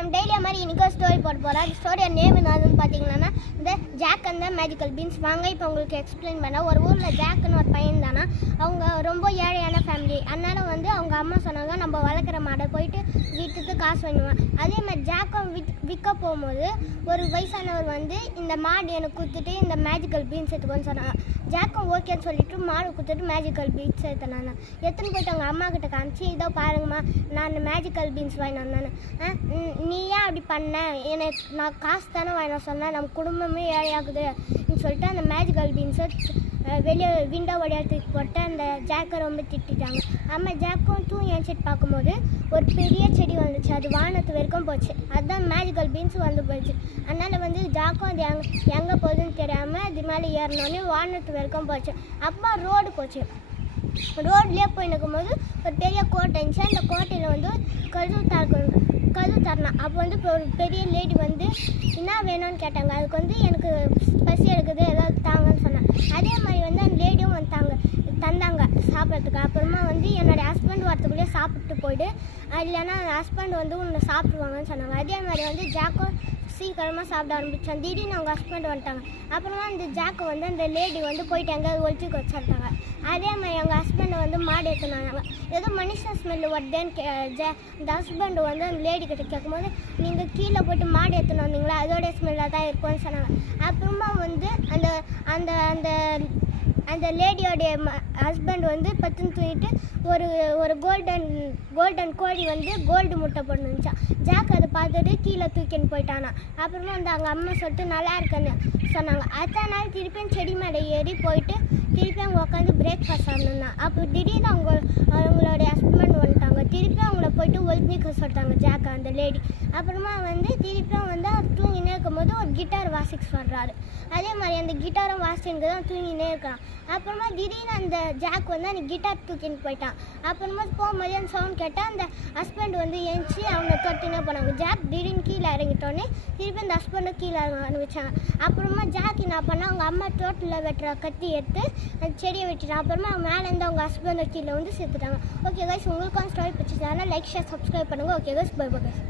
நம்ம டெய்லி மாதிரி இன்றைக்கி ஒரு ஸ்டோரி போட போகிறோம். அந்த ஸ்டோரியோட நேம் என்னதுன்னு பார்த்தீங்கன்னா இந்த Jack and the magical beans. வாங்க இப்போ உங்களுக்கு எக்ஸ்பிளைன் பண்ண. ஒரு ஊரில் ஜாக்குன்னு ஒரு பையன் தானா, அவங்க ரொம்ப ஏழையான ஃபேமிலி. அதனால வந்து அவங்க அம்மா சொன்னாங்க, நம்ம வளர்க்குற மாடை போயிட்டு வீட்டுக்கு காசு வாங்குவேன். அதே மாதிரி ஜாக்கும் விற்க போகும்போது ஒரு வயசானவர் வந்து இந்த மாடு எனக்கு கொடுத்துட்டு இந்த மேஜிக்கல் பீன்ஸ் எடுத்துக்கோன்னு சொன்னாங்க. ஜாக்கும் ஓகேன்னு சொல்லிட்டு மாடு கொடுத்துட்டு மேஜிக்கல் பீன்ஸ் எடுத்துனாங்க. எடுத்துன்னு போயிட்டு அவங்க அம்மா கிட்ட காமிச்சு, இதோ பாருங்கம்மா, நான் மேஜிக்கல் பீன்ஸ் வாங்கினேன். நீ ஏன் அப்படி பண்ண? எனக்கு நான் காசு தானே வாங்கின சொன்னேன், நம்ம குடும்பமே ஏழையாகுது சொல்லிட்டு அந்த மேஜிக்கல் பீன்ஸை வெளியே விண்டோ வழியாக தூக்கி போட்டு அந்த ஜாக்கை ரொம்ப திட்டாங்க. அம்மா ஜாக்கும் தூங்கி எழுச்சிட்டு பார்க்கும்போது ஒரு பெரிய செடி வந்துச்சு. அது வானத்து வரைக்கும் போச்சு. அதுதான் மேஜிக்கல் பீன்ஸ் வந்து போயிடுச்சு. அதனால் வந்து ஜாக்கும் அது எங்கே போகுதுன்னு தெரியாமல் அது மேலே ஏறினோடனே வானத்து வரைக்கும் போச்சு. அப்புறமா ரோடு போச்சு. ரோட்லேயே போய் நிற்கும்போது ஒரு பெரிய கோட்டை இருந்துச்சு. அந்த கோட்டையில் வந்து கதவு தரணும். அப்போ வந்து ஒரு பெரிய லேடி வந்து என்ன வேணும்னு கேட்டாங்க. அதுக்கு வந்து எனக்கு பசி எடுக்குது, ஏதாவது தாங்கன்னு சொன்னேன். அதே மாதிரி வந்து அந்த லேடியும் தந்தாங்க சாப்பிட்றதுக்கு. அப்புறமா வந்து என்னோடய ஹஸ்பண்ட் வரத்துக்குள்ளேயே சாப்பிட்டு போய்ட்டு, இல்லைன்னா ஹஸ்பண்ட் வந்து உன்னை சாப்பிடுவாங்கன்னு சொன்னாங்க. அதே மாதிரி வந்து ஜாக்கும் சீக்கிரமாக சாப்பிட ஆரம்பித்தான். திடீர்னு அவங்க ஹஸ்பண்ட் வந்துட்டாங்க. அப்புறமா அந்த ஜாக்கு வந்து அந்த லேடி வந்து போயிட்டு எங்கேயாவது ஒழிச்சுக்க வச்சுட்டாங்க. அதே மாதிரி அவங்க ஹஸ்பண்டை வந்து மாடு எடுத்துனாங்க. ஏதோ மனுஷன் ஸ்மெல்லு வருதுன்னு இந்த ஹஸ்பண்டு வந்து அந்த லேடி கிட்ட கேட்கும்போது, நீங்கள் கீழே போய்ட்டு மாடு எடுத்துன்னு வந்தீங்களா, அதோடைய ஸ்மெல்லாக தான் இருக்கும்னு சொன்னாங்க. அப்புறமா வந்து அந்த அந்த அந்த அந்த லேடியோடைய ஹஸ்பண்ட் வந்து பத்துன்னு தூக்கிட்டு ஒரு கோல்டன் கோழி வந்து கோல்டு முட்டை போட்டுருந்துச்சான். ஜாக் அதை பார்த்துட்டு கீழே தூக்கின்னு போயிட்டானா. அப்புறமா வந்து அவங்க அம்மா சொல்லிட்டு நல்லா இருக்குன்னு சொன்னாங்க. அடுத்த நாள் திருப்பியும் செடி மேலே ஏறி போயிட்டு திருப்பி அவங்க உட்காந்து பிரேக்ஃபாஸ்ட் சாப்பிட்ணுன்னா. அப்போ திடீர்னு அவங்களுடைய ஹஸ்பண்ட் வந்துட்டாங்க. திருப்பி அவங்கள போயிட்டு ஒழிஞ்சிக்க சொல்லிட்டாங்க ஜாக் அந்த லேடி. அப்புறமா வந்து திருப்பியும் வந்து அவர் தூங்கினே இருக்கும்போது ஒரு கிட்டார் வாசிக்க சொல்கிறாரு. அதே மாதிரி அந்த கிட்டாரும் வாசிச்சுட்டு தான் தூங்கினே இருக்கான். அப்புறமா திடீர்னு அந்த ஜாக் வந்து அந்த கிட்டார் தூக்கின்னு போயிட்டான். அப்புறமா போகும்போது அந்த சவுண்ட் கேட்டால் அந்த ஹஸ்பண்ட் வந்து எழுந்துச்சி அவங்க தொட்டினே போனாங்க. ஜாக் திடீர்னு கீழே இறங்கிட்டோன்னே திருப்பி அந்த ஹஸ்பண்டும் கீழே இறங்க ஆரம்பிச்சாங்க. அப்புறமா ஜாக் என்ன பண்ணால் அவங்க அம்மா தோட்டில் வெட்டுற கத்தி எடுத்து அந்த செடியை வெட்டிட்டான். அப்புறமா அவங்க மேலேருந்து அவங்க ஹஸ்பண்ட் கீழே வந்து சேர்த்துட்டாங்க. ஓகே கைஸ், உங்களுக்கும் ஸ்டோரி பிடிச்சிருந்தாங்கன்னா லைக், ஷேர், சப்ஸ்கிரைப் பண்ணுங்கள். Okay guys, bye bye guys.